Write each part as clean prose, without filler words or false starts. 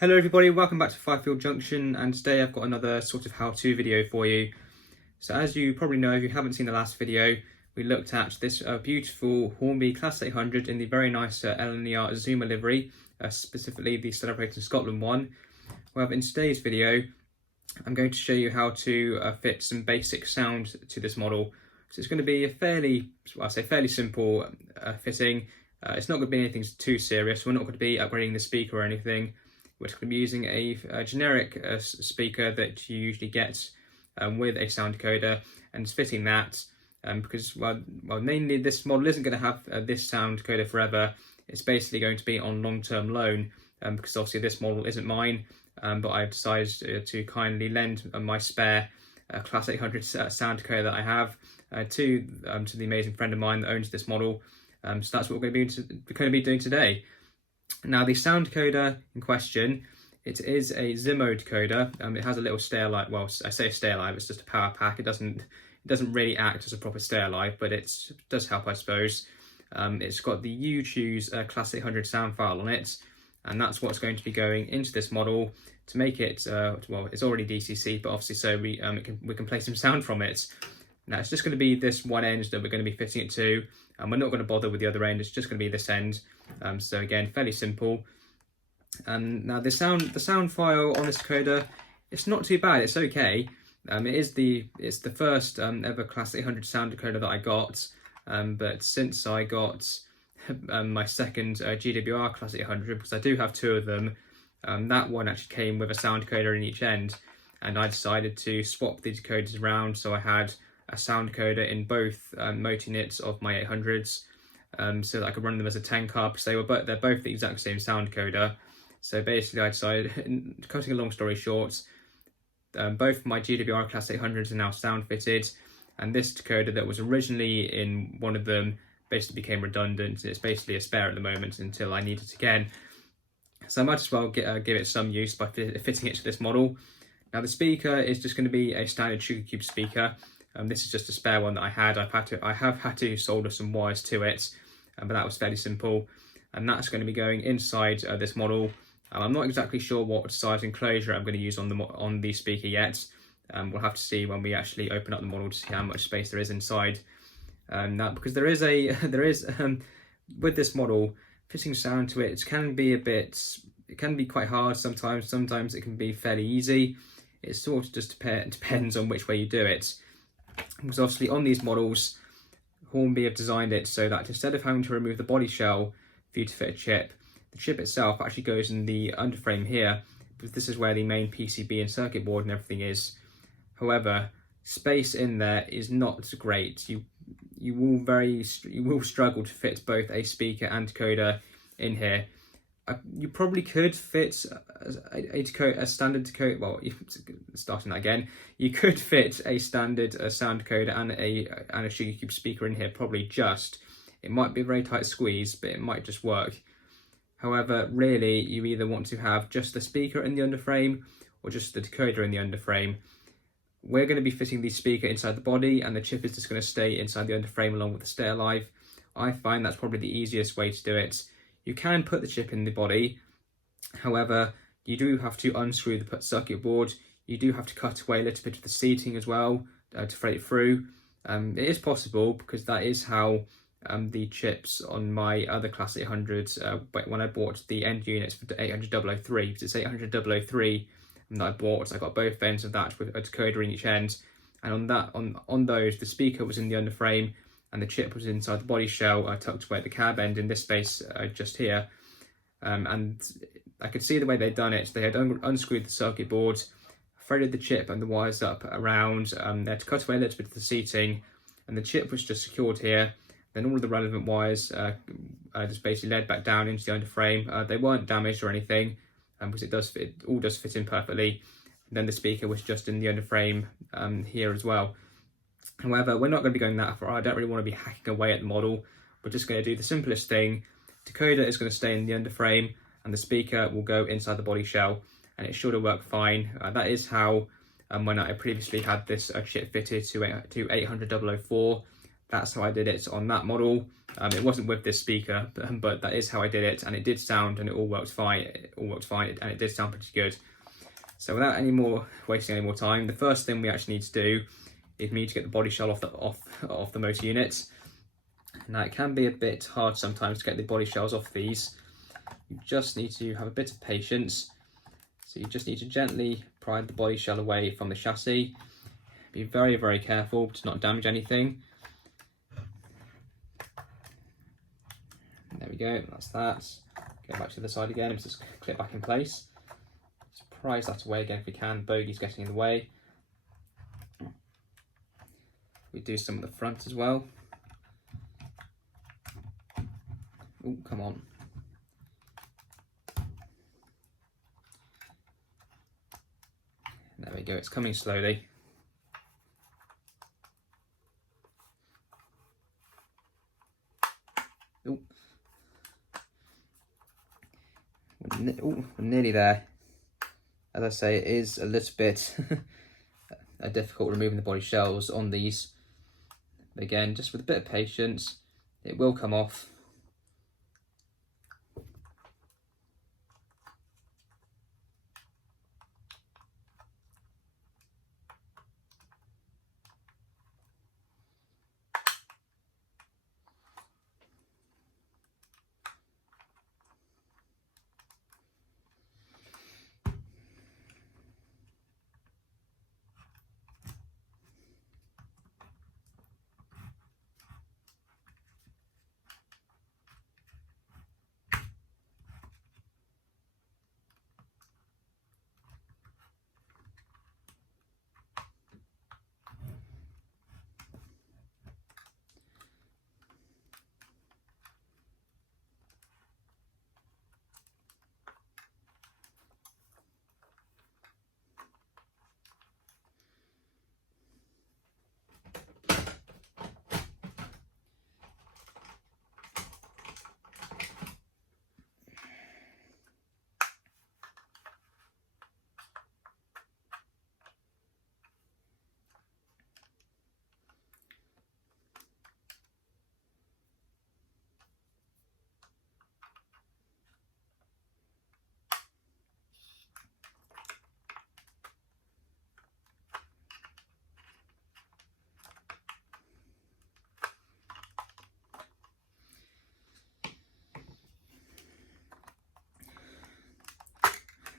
Hello everybody, welcome back to Firefield Junction, and today I've got another sort of how-to video for you. So as you probably know, if you haven't seen the last video, we looked at this beautiful Hornby Class 800 in the very nice LNER Zoomer livery, specifically the Celebrating Scotland one. However, in today's video, I'm going to show you how to fit some basic sound to this model. So it's going to be a fairly simple fitting. It's not going to be anything too serious. We're not going to be upgrading the speaker or anything. We're going to be using a generic speaker that you usually get with a sound decoder, and fitting that because mainly this model isn't going to have this sound decoder forever. It's basically going to be on long-term loan because obviously this model isn't mine, but I've decided to kindly lend my spare Class 800 sound decoder that I have to the amazing friend of mine that owns this model. So that's what we're going to be doing today. Now, the sound decoder in question, it is a Zimmo decoder. It has a little stay alive. Well, I say stay alive. It's just a power pack. It doesn't really act as a proper stay alive, but it does help, I suppose. It's got the U-Choose Class 800 sound file on it, and that's what's going to be going into this model to make it. Well, it's already DCC, but obviously, so we can play some sound from it. Now, it's just going to be this one end that we're going to be fitting it to, and we're not going to bother with the other end. It's just going to be this end. So again, fairly simple. Now the sound file on this decoder, it's not too bad. It's okay. It's the first ever Class 800 sound decoder that I got. But since I got my second GWR Class 800, because I do have two of them, that one actually came with a sound decoder in each end, and I decided to swap the decoders around. So I had a sound decoder in both motor units of my 800s. So that I could run them as a 10 car, because they're both the exact same sound decoder. So basically I decided, cutting a long story short, both my GWR Class 800s are now sound fitted, and this decoder that was originally in one of them basically became redundant. It's basically a spare at the moment until I need it again. So I might as well give it some use by fitting it to this model. Now the speaker is just going to be a standard Sugar Cube speaker. This is just a spare one that I had. I have had to solder some wires to it, but that was fairly simple, and that's going to be going inside this model. I'm not exactly sure what size enclosure I'm going to use on the speaker yet. We'll have to see when we actually open up the model to see how much space there is inside. Now, because there is with this model, fitting sound to it can be quite hard sometimes. Sometimes it can be fairly easy. It sort of just depends on which way you do it. Because obviously on these models, Hornby have designed it so that instead of having to remove the body shell for you to fit a chip, the chip itself actually goes in the underframe here, because this is where the main PCB and circuit board and everything is. However, space in there is not great. You will struggle to fit both a speaker and decoder in here. You probably could fit a standard decoder. Well, starting that again, you could fit a standard sound decoder and a Sugar Cube speaker in here. Probably it might be a very tight squeeze, but it might just work. However, really, you either want to have just the speaker in the underframe or just the decoder in the underframe. We're going to be fitting the speaker inside the body, and the chip is just going to stay inside the underframe along with the stay alive. I find that's probably the easiest way to do it. You can put the chip in the body, however, you do have to unscrew the circuit board. You do have to cut away a little bit of the seating as well to thread it through. It is possible, because that is how the chips on my other Class 800s, when I bought the end units for 800.003, because it's 800.003 that I bought, I got both ends of that with a decoder in each end, and on those, the speaker was in the underframe, and the chip was inside the body shell, tucked away at the cab end in this space just here. And I could see the way they'd done it. They had unscrewed the circuit board, threaded the chip and the wires up around. They had to cut away a little bit of the seating, and the chip was just secured here. Then all of the relevant wires just basically led back down into the underframe. They weren't damaged or anything, because it all does fit in perfectly. And then the speaker was just in the underframe here as well. However, we're not going to be going that far. I don't really want to be hacking away at the model. We're just going to do the simplest thing. Decoder is going to stay in the underframe, and the speaker will go inside the body shell, and it should work fine. That is how, when I previously had this chip fitted to 800.004, That's how I did it on that model. It wasn't with this speaker, but that is how I did it, and it did sound, and it all worked fine. It all worked fine, and it did sound pretty good. So without wasting any more time, the first thing we actually need to do is we need to get the body shell off the motor unit. Now it can be a bit hard sometimes to get the body shells off these. You just need to have a bit of patience. So you just need to gently pry the body shell away from the chassis. Be very, very careful to not damage anything. There we go, that's that. Go back to the side again and just clip back in place. Just prise that away again if we can, bogey's getting in the way. We do some at the front as well. Oh, come on. There we go, it's coming slowly. Oh. We're nearly there. As I say, it is a little bit difficult removing the body shells on these. But again, just with a bit of patience, it will come off.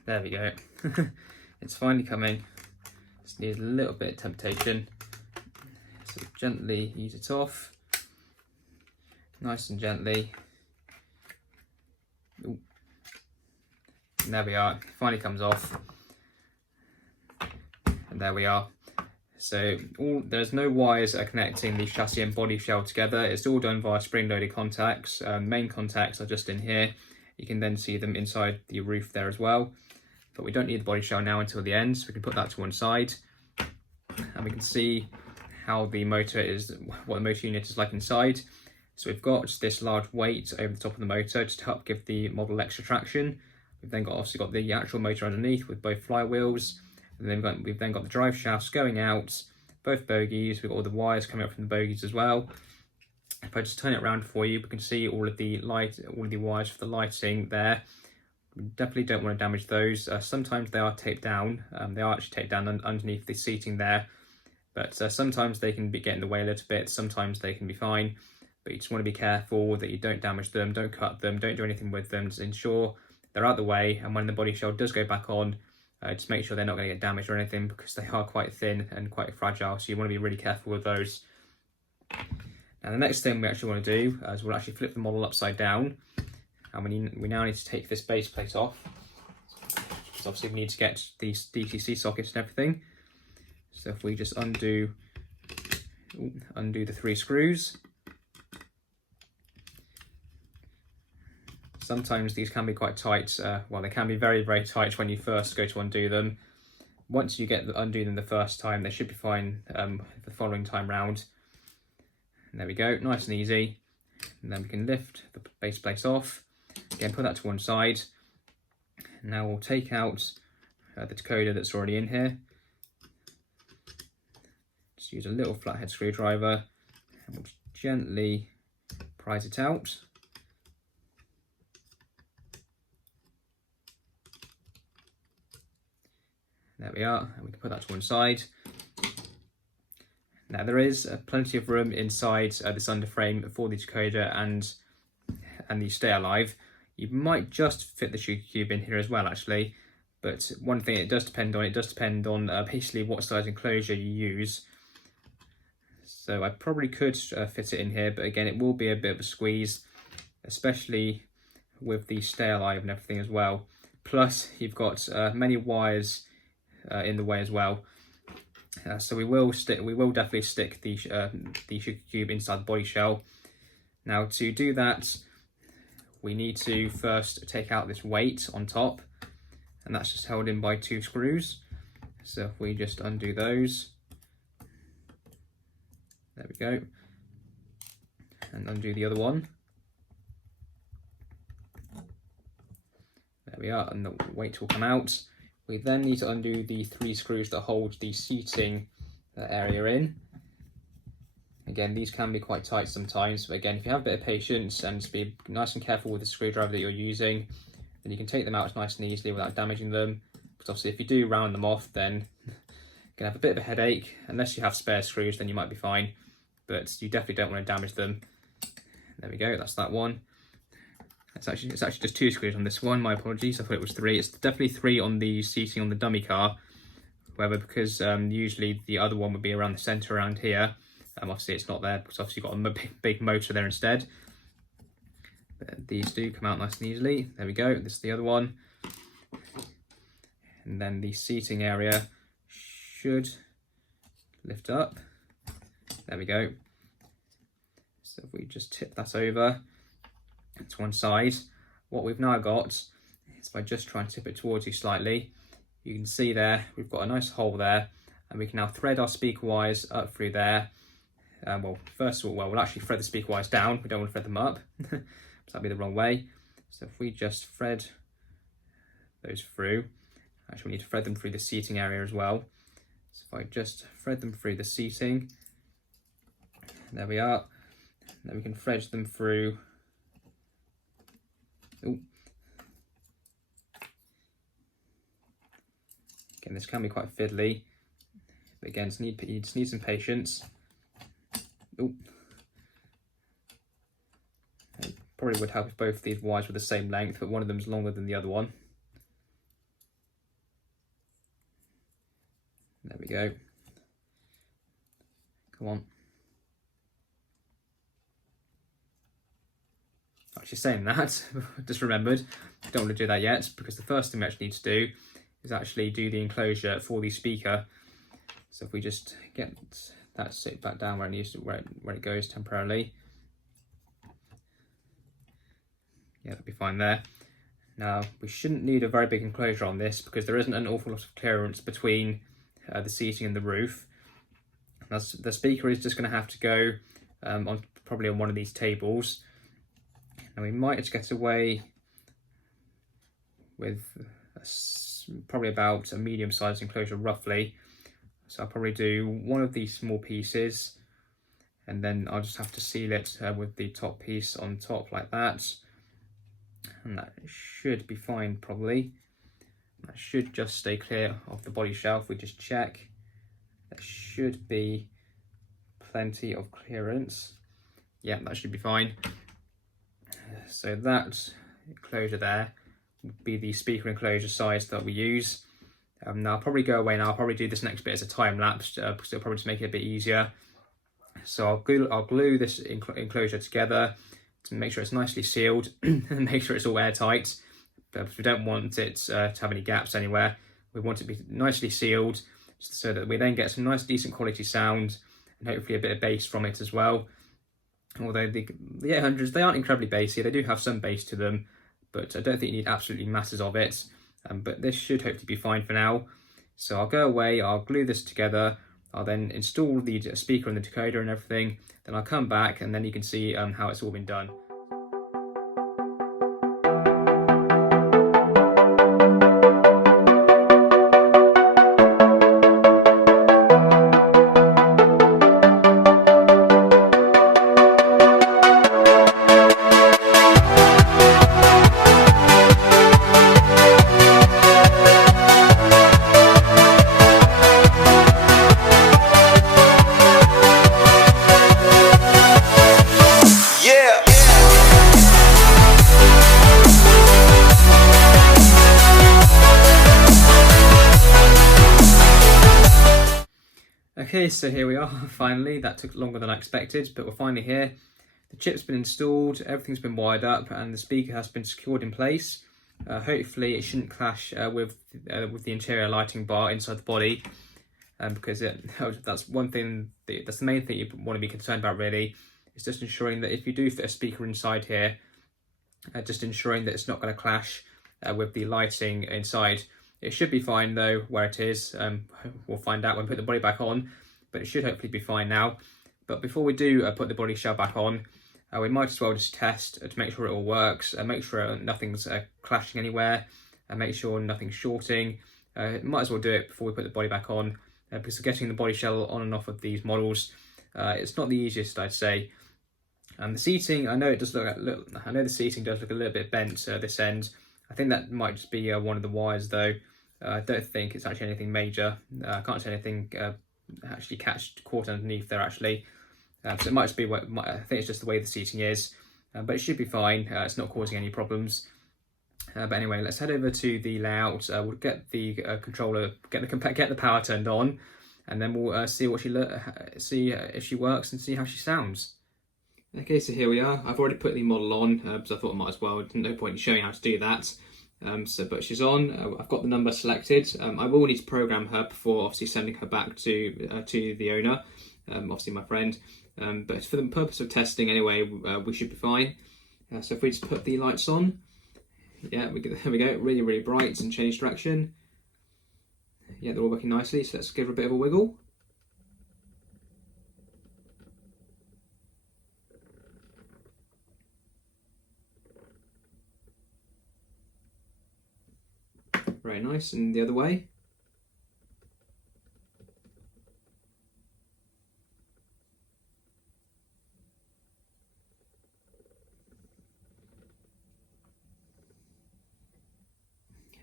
There we go. It's finally coming. Just needs a little bit of temptation. So gently ease it off. Nice and gently. Ooh. And there we are. It finally comes off. And there we are. So there's no wires that are connecting the chassis and body shell together. It's all done via spring-loaded contacts. Main contacts are just in here. You can then see them inside the roof there as well. But we don't need the body shell now until the end, so we can put that to one side. And we can see how the motor is, what the motor unit is like inside. So we've got this large weight over the top of the motor just to help give the model extra traction. We've then obviously got the actual motor underneath with both flywheels. And then we've then got the drive shafts going out, both bogies. We've got all the wires coming up from the bogies as well. If I just turn it around for you, we can see all of the wires for the lighting there. We definitely don't want to damage those. Sometimes they are taped down. They are actually taped down underneath the seating there. But sometimes they can get in the way a little bit. Sometimes they can be fine. But you just want to be careful that you don't damage them, don't cut them, don't do anything with them. Just ensure they're out of the way. And when the body shell does go back on, just make sure they're not going to get damaged or anything, because they are quite thin and quite fragile. So you want to be really careful with those. Now the next thing we actually want to do is we'll actually flip the model upside down. And we now need to take this base plate off. So obviously we need to get these DCC sockets and everything. So if we just undo the 3 screws. Sometimes these can be quite tight. Well, they can be very, very tight when you first go to undo them. Once you undo them the first time, they should be fine the following time round. And there we go, nice and easy. And then we can lift the base plate off. Again, put that to one side. Now we'll take out the decoder that's already in here. Just use a little flathead screwdriver and we'll just gently prise it out. There we are, and we can put that to one side. Now there is plenty of room inside this underframe for the decoder and the Stay Alive. You might just fit the sugar cube in here as well, actually. But one thing it does depend on, basically what size enclosure you use. So I probably could fit it in here, but again, it will be a bit of a squeeze, especially with the Stay Alive and everything as well. Plus, you've got many wires in the way as well. So we will definitely stick the sugar cube inside the body shell. Now to do that, we need to first take out this weight on top, and that's just held in by 2 screws. So if we just undo those, there we go, and undo the other one. There we are, and the weight will come out. We then need to undo the 3 screws that hold the seating area in. Again, these can be quite tight sometimes, but again, if you have a bit of patience and just be nice and careful with the screwdriver that you're using, then you can take them out nice and easily without damaging them. Because obviously if you do round them off, then you're going to have a bit of a headache. Unless you have spare screws, then you might be fine, but you definitely don't want to damage them. There we go, that's that one. It's actually just 2 screws on this one, my apologies, I thought it was 3. It's definitely 3 on the seating on the dummy car. However, because usually the other one would be around the centre around here, obviously it's not there because obviously you've got a big motor there instead. But these do come out nice and easily. There we go, this is the other one. And then the seating area should lift up. There we go. So if we just tip that over to one side, what we've now got is, if I just try and tip it towards you slightly, you can see there we've got a nice hole there, and we can now thread our speaker wires up through there. Well, first of all, we'll actually thread the speaker wires down. We don't want to thread them up, because that'd be the wrong way. So if we just thread those through, actually we need to thread them through the seating area as well. So if I just thread them through the seating, there we are. Then we can thread them through. Ooh. Again, this can be quite fiddly, but again, you just need some patience. Ooh. It probably would help if both these wires were the same length, but one of them's longer than the other one. There we go. Come on. Actually, saying that, just remembered, don't want to do that yet, because the first thing we actually need to do is actually do the enclosure for the speaker. So if we just get that sit back down where it needs to, where it goes temporarily, yeah, that'll be fine there. Now we shouldn't need a very big enclosure on this because there isn't an awful lot of clearance between the seating and the roof. The speaker is just going to have to go probably on one of these tables. And we might just get away with probably about a medium-sized enclosure roughly. So I'll probably do one of these small pieces, and then I'll just have to seal it with the top piece on top like that. And that should be fine probably. That should just stay clear of the body shelf. We just check. There should be plenty of clearance. Yeah, that should be fine. So that enclosure there would be the speaker enclosure size that we use. Now I'll probably go away now. I'll probably do this next bit as a time lapse because it'll probably just make it a bit easier. So I'll glue this enclosure together to make sure it's nicely sealed and make sure it's all airtight. But we don't want it to have any gaps anywhere. We want it to be nicely sealed so that we then get some nice decent quality sound and hopefully a bit of bass from it as well. Although the 800s, they aren't incredibly bassy, they do have some bass to them, but I don't think you need absolutely masses of it. But this should hopefully be fine for now. So I'll go away, I'll glue this together, I'll then install the speaker and the decoder and everything, then I'll come back and then you can see how it's all been done. Okay, so here we are, finally. That took longer than I expected, but we're finally here. The chip's been installed, everything's been wired up, and the speaker has been secured in place. Hopefully it shouldn't clash with the interior lighting bar inside the body, because that's one thing, that's the main thing you want to be concerned about really. It's just ensuring that if you do fit a speaker inside here, just ensuring that it's not going to clash with the lighting inside. It should be fine though where it is. We'll find out when we put the body back on, but it should hopefully be fine now. But before we do put the body shell back on, we might as well just test to make sure it all works, make sure nothing's clashing anywhere, make sure nothing's shorting. Might as well do it before we put the body back on, because getting the body shell on and off of these models, it's not the easiest, I'd say. And the seating, I know it does I know the seating does look a little bit bent this end. I think that might just be one of the wires though. I don't think it's actually anything major. I can't see anything actually caught underneath there actually. So it might just be I think it's just the way the seating is, but it should be fine. It's not causing any problems. But anyway, let's head over to the layout. We'll get the controller, get the power turned on, and then we'll see if she works and see how she sounds. Okay, so here we are. I've already put the model on, so I thought I might as well. No point in showing how to do that. But she's on. I've got the number selected. I will need to program her before obviously sending her back to the owner, obviously my friend. But for the purpose of testing anyway, we should be fine. So if we just put the lights on, yeah, there we go. Really, really bright and change direction. Yeah, they're all working nicely. So let's give her a bit of a wiggle. Very nice, and the other way.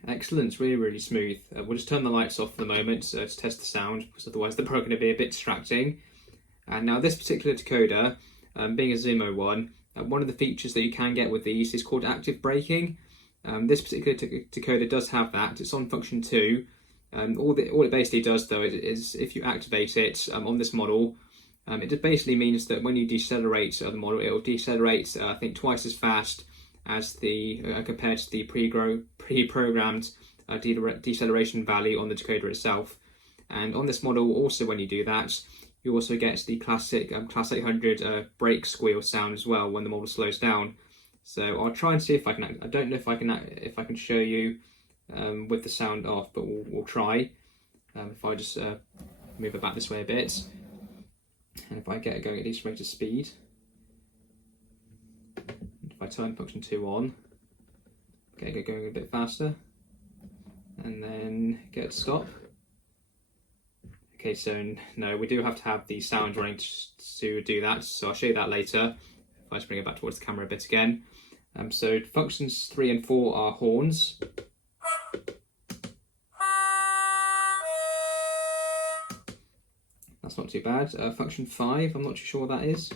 Excellent, really, really smooth. We'll just turn the lights off for the moment to test the sound, because otherwise they're probably going to be a bit distracting. And now this particular decoder, being a Zumo one, one of the features that you can get with these is called active braking. This particular decoder does have that. It's on function 2. All it basically does though is if you activate it on this model, it just basically means that when you decelerate the model, it will decelerate I think twice as fast as the compared to the pre-programmed deceleration value on the decoder itself. And on this model, also when you do that, you also get the classic Class 800 brake squeal sound as well when the model slows down. So I'll try and see if I can. I don't know if I can show you with the sound off, but we'll try. If I just move it back this way a bit, and if I get it going at least rate of speed, if I turn function 2 on, get it going a bit faster, and then get it to stop. Okay, so no, we do have to have the sound running to do that. So I'll show you that later. If I just bring it back towards the camera a bit again. So functions 3 and 4 are horns. That's not too bad. Function 5, I'm not too sure what that is.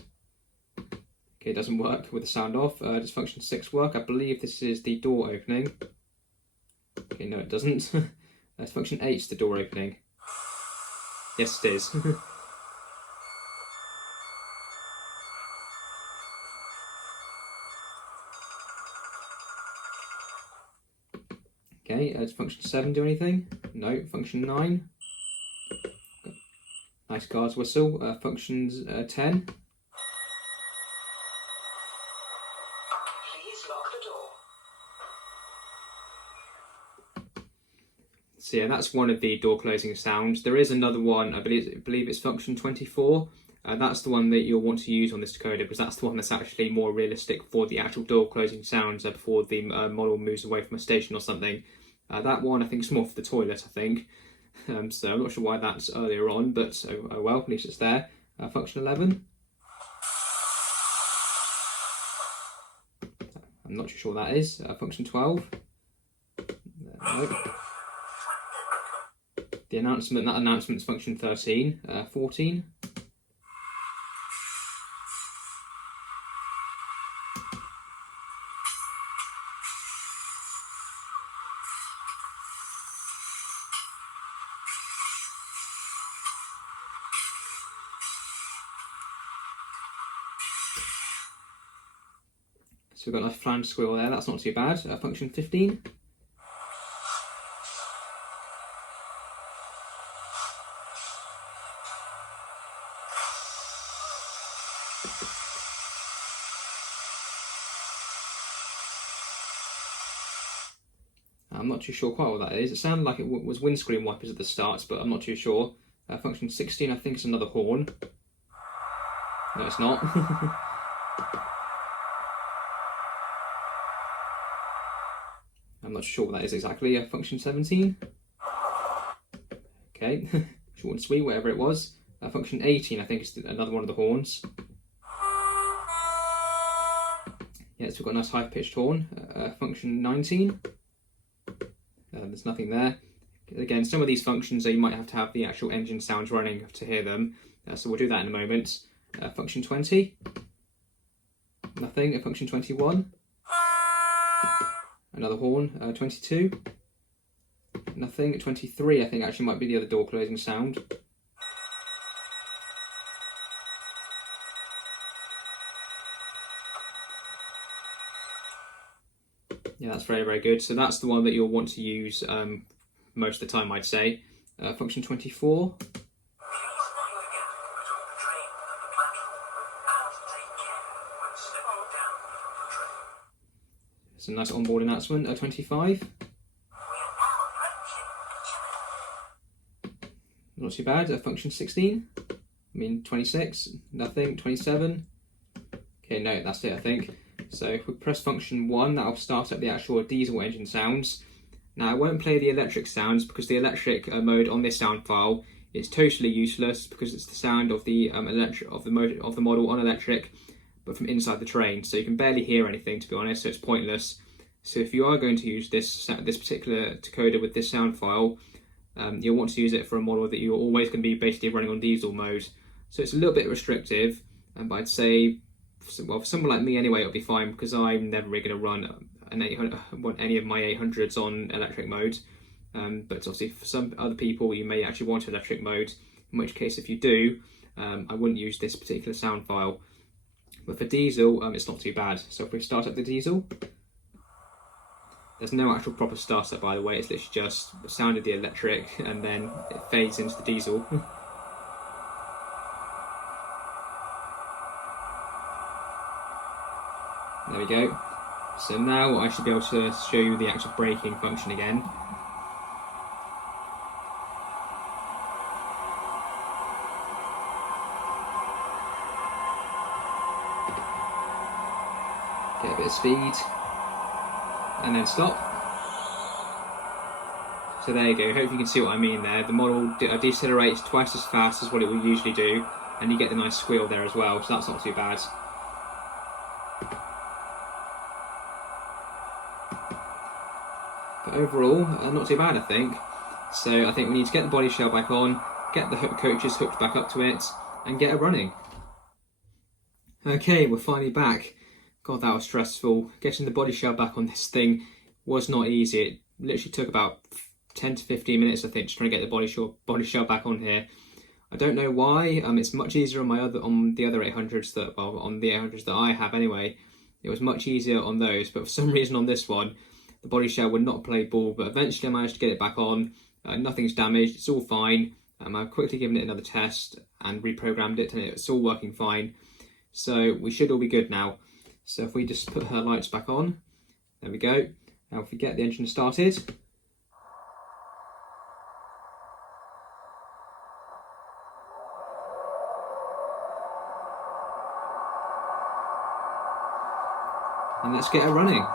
Okay, it doesn't work with the sound off. Does function 6 work? I believe this is the door opening. Okay, no it doesn't. Function 8 is the door opening. Yes it is. Okay, does function 7 do anything? No. Function 9. Nice guard's whistle. Functions 10. Please lock the door. So yeah, that's one of the door closing sounds. There is another one, I believe it's function 24. That's the one that you'll want to use on this decoder, because that's the one that's actually more realistic for the actual door closing sounds before the model moves away from a station or something. That one I think is more for the toilet, I think. So I'm not sure why that's earlier on, but oh well, at least it's there. Function 11. I'm not too sure what that is. Function 12. Nope. That announcement's function 13. 14. So we've got a nice flange squeal there, that's not too bad. Function 15. I'm not too sure quite what that is. It sounded like it was windscreen wipers at the start, but I'm not too sure. Function 16, I think it's another horn. No, it's not. I'm not sure what that is exactly. Function 17. Okay, short and sweet, whatever it was. Function 18, I think is another one of the horns. Yeah, so we've got a nice high-pitched horn. Function 19. There's nothing there. Again, some of these functions, you might have to have the actual engine sounds running to hear them. So we'll do that in a moment. Function 20. Nothing. Function 21. Another horn. 22. Nothing. 23, I think, actually might be the other door closing sound. Yeah, that's very, very good. So that's the one that you'll want to use most of the time, I'd say. Function 24. It's a nice onboard announcement. 25. Not too bad. Function 16. 26. Nothing. 27. Okay, no, that's it, I think. So if we press function 1, that'll start up the actual diesel engine sounds. Now I won't play the electric sounds because the electric mode on this sound file is totally useless because it's the sound of the model on electric, but from inside the train. So you can barely hear anything, to be honest. So it's pointless. So if you are going to use this particular decoder with this sound file, you'll want to use it for a model that you're always going to be basically running on diesel mode. So it's a little bit restrictive, but I'd say, well, for someone like me anyway, it'll be fine because I'm never really going to run any of my 800s on electric mode. But obviously for some other people, you may actually want electric mode, in which case if you do, I wouldn't use this particular sound file. But for diesel, it's not too bad. So if we start up the diesel, there's no actual proper startup, by the way. It's literally just the sound of the electric and then it fades into the diesel. There we go. So now I should be able to show you the actual braking function again. Get a bit of speed. And then stop. So there you go, hope you can see what I mean there. The model decelerates twice as fast as what it will usually do, and you get the nice squeal there as well, so that's not too bad. But overall, not too bad, I think. So I think we need to get the body shell back on, get the coaches hooked back up to it, and get it running. Okay, we're finally back. God, that was stressful. Getting the body shell back on this thing was not easy. It literally took about 10 to 15 minutes, I think, just trying to get the body shell back on here. I don't know why. It's much easier on the other 800s on the 800s that I have anyway. It was much easier on those, but for some reason on this one, the body shell would not play ball. But eventually, I managed to get it back on. Nothing's damaged. It's all fine. I've quickly given it another test and reprogrammed it, and it's all working fine. So we should all be good now. So if we just put her lights back on, there we go. Now if we get the engine started, and let's get her running.